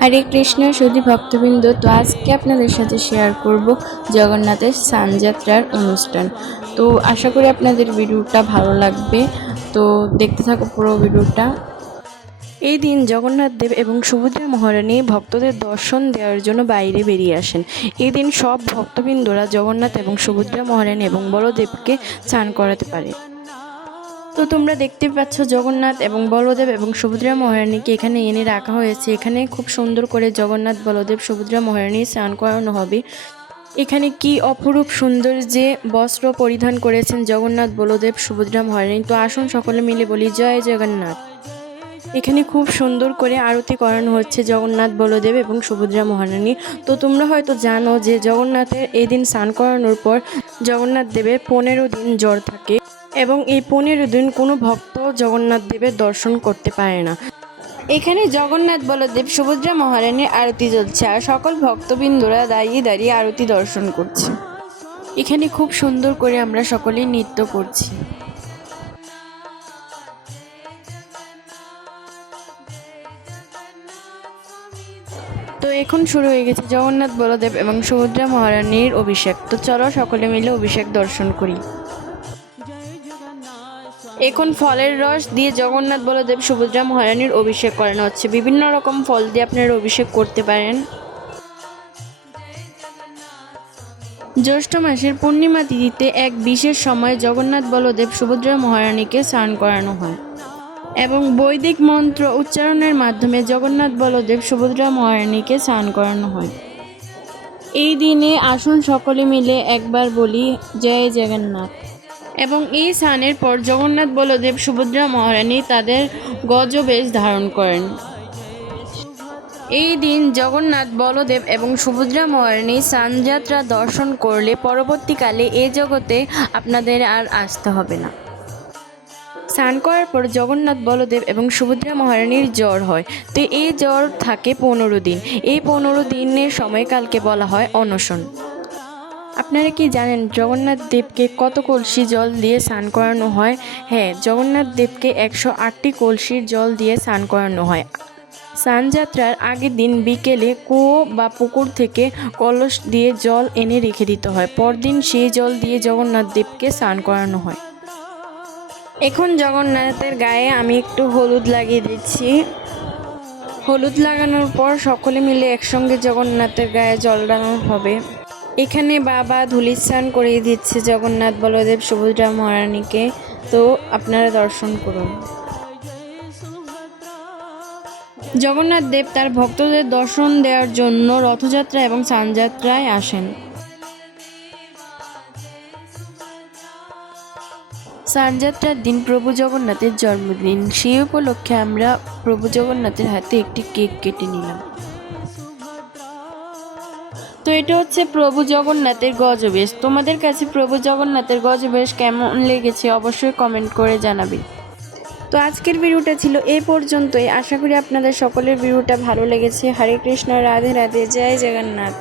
হরে কৃষ্ণ সুধী ভক্তবৃন্দ, তো আজকে আপনাদের সাথে শেয়ার করব জগন্নাথের স্নানযাত্রার অনুষ্ঠান। তো আশা করি আপনাদের ভিডিওটা ভালো লাগবে, তো দেখতে থাকো পুরো ভিডিওটা। এই দিন জগন্নাথ দেব এবং সুভদ্রা মহারানী ভক্তদের দর্শন দেওয়ার জন্য বাইরে বেরিয়ে আসেন। এই দিন সব ভক্তবৃন্দরা জগন্নাথ এবং সুভদ্রা মহারানী এবং বলদেবকে স্নান করাতে পারে। তো তোমরা দেখতে পাচ্ছ জগন্নাথ এবং বলদেব এবং সুভদ্রা মহারানীকে এখানে এনে রাখা হয়েছে। এখানে খুব সুন্দর করে জগন্নাথ, বলদেব, সুভদ্রা মহারানী স্নান করানো হবে। এখানে কি অপরূপ সুন্দর যে বস্ত্র পরিধান করেছেন জগন্নাথ, বলদেব, সুভদ্রা মহারানী। তো আসুন সকলে মিলে বলি জয় জগন্নাথ। এখানে খুব সুন্দর করে আরতি করানো হচ্ছে জগন্নাথ, বলদেব এবং সুভদ্রা মহারানী। তো তোমরা হয়তো জানো যে জগন্নাথের এই দিন স্নান করানোর পর জগন্নাথ দেবের 15 দিন জ্বর থাকে এবং এই 15 দিন কোনো ভক্ত জগন্নাথ দেবের দর্শন করতে পারে না। এখানে জগন্নাথ, বলদেব, সুভদ্রা মহারানীর আরতি চলছে আর সকল ভক্তবৃন্দরা দাঁড়িয়ে দাঁড়িয়ে আরতি দর্শন করছে। এখানে খুব সুন্দর করে আমরা সকলেই নৃত্য করছি। তো এখন শুরু হয়ে গেছে জগন্নাথ, বলদেব এবং সুভদ্রা মহারানীর অভিষেক। তো চলো সকলে মিলে অভিষেক দর্শন করি। এখন ফলের রস দিয়ে জগন্নাথ, বলদেব, সুভদ্রা মহারানীর অভিষেক করানো হচ্ছে। বিভিন্ন রকম ফল দিয়ে আপনারা অভিষেক করতে পারেন। জ্যৈষ্ঠ মাসের পূর্ণিমা তিথিতে এক বিশেষ সময় জগন্নাথ, বলদেব, সুভদ্রা মহারানীকে স্নান করানো হয় এবং বৈদিক মন্ত্র উচ্চারণের মাধ্যমে জগন্নাথ, বলদেব, সুভদ্রা মহারানীকে স্নান করানো হয়। এই দিনে আসুন সকলে মিলে একবার বলি জয় জগন্নাথ। এবং এই স্নানের পর জগন্নাথ, বলদেব, সুভদ্রা মহারানী তাদের গজবেশ ধারণ করেন। এই দিন জগন্নাথ, বলদেব এবং সুভদ্রা মহারানী স্নানযাত্রা দর্শন করলে পরবর্তীকালে এই জগতে আপনাদের আর আসতে হবে না। স্নান করার পর জগন্নাথ, বলদেব এবং সুভদ্রা মহারানীর জ্বর হয়। তো এই জ্বর থাকে 15 দিন। এই 15 দিনের সময়কালকে বলা হয় অনশন। আপনারা কি জানেন জগন্নাথ দেবকে কত কলসি জল দিয়ে স্নান করানো হয়? হ্যাঁ, জগন্নাথ দেবকে 108টি কলসির জল দিয়ে স্নান করানো হয়। স্নানযাত্রার আগের দিন বিকেলে কুয়ো বা পুকুর থেকে কলস দিয়ে জল এনে রেখে দিতে হয়। পরদিন সেই জল দিয়ে জগন্নাথ দেবকে স্নান করানো হয়। এখন জগন্নাথের গায়ে আমি একটু হলুদ লাগিয়ে দিচ্ছি। হলুদ লাগানোর পর সকলে মিলে একসঙ্গে জগন্নাথের গায়ে জল ঢালানো হবে। এখানে বাবা ধুলি স্নান করিয়ে দিচ্ছে জগন্নাথ, বলদেব, সুভদ্রা মহারানীকে। তো আপনারা দর্শন করুন। জগন্নাথ দেব তার ভক্তদের দর্শন দেওয়ার জন্য রথযাত্রা এবং স্নানযাত্রায় আসেন। স্নানযাত্রার দিন প্রভু জগন্নাথের জন্মদিন। সেই উপলক্ষে আমরা প্রভু জগন্নাথের হাতে একটি কেক কেটে নিলাম। তো এটা হচ্ছে প্রভু জগন্নাথের গজবেশ। তোমাদের কাছে প্রভু জগন্নাথের গজবেশ কেমন লেগেছে অবশ্যই কমেন্ট করে জানাবে। তো আজকের ভিডিওটা ছিল এই পর্যন্তই। আশা করি আপনাদের সকলের ভিডিওটা ভালো লেগেছে। হরে কৃষ্ণ, রাধে রাধে, জয় জগন্নাথ।